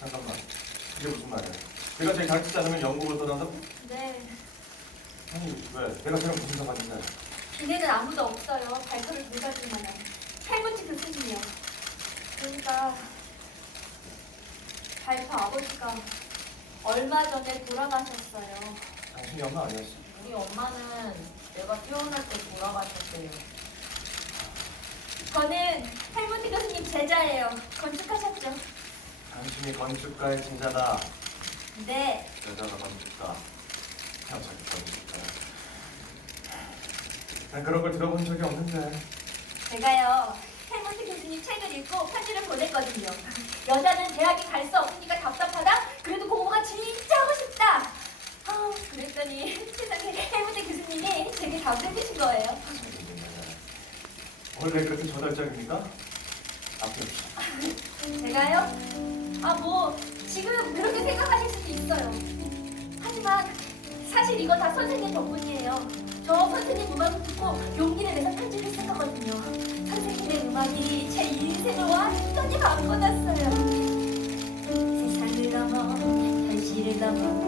잠깐만. 이게 무슨 말이야? 내가 제일 가르치지 않으면 영국을 떠난다고? 네. 아니 왜? 내가 걔랑 무슨 상관인데? 기내는 아무도 없어요. 발표를 불가질 만한. 할머니 교수님이요. 그러니까 발표 아버지가 얼마 전에 돌아가셨어요. 당신이 엄마 아니었어? 우리 엄마는 내가 태어날 때 돌아가셨대요. 저는 할머니 교수님 제자예요. 건축하셨죠? 당신이 건축가의 진자다. 네. 여자가 건축가. 여자가 건축가. 난 그런 걸 들어본 적이 없는데. 제가요. 할머니 교수님 책을 읽고 편지를 보냈거든요. 여자는 대학에 갈 수 없으니까 답답하다. 그래도 공부가 진짜 하고 싶다. 아, 그랬더니 세상에 할머니 교수님이 되게 답답해신 거예요. 원래 그렇게 저달짝입니까? 앞에 제가요? 아, 뭐, 지금 그렇게 생각하실 수도 있어요. 하지만 사실 이건 다 선생님 덕분이에요. 저 선생님 음악을 듣고 용기를 내서 편지를 했었거든요. 선생님의 음악이 제 인생을 완전히 바꿔놨어요. 세상을 넘어 현실을 넘어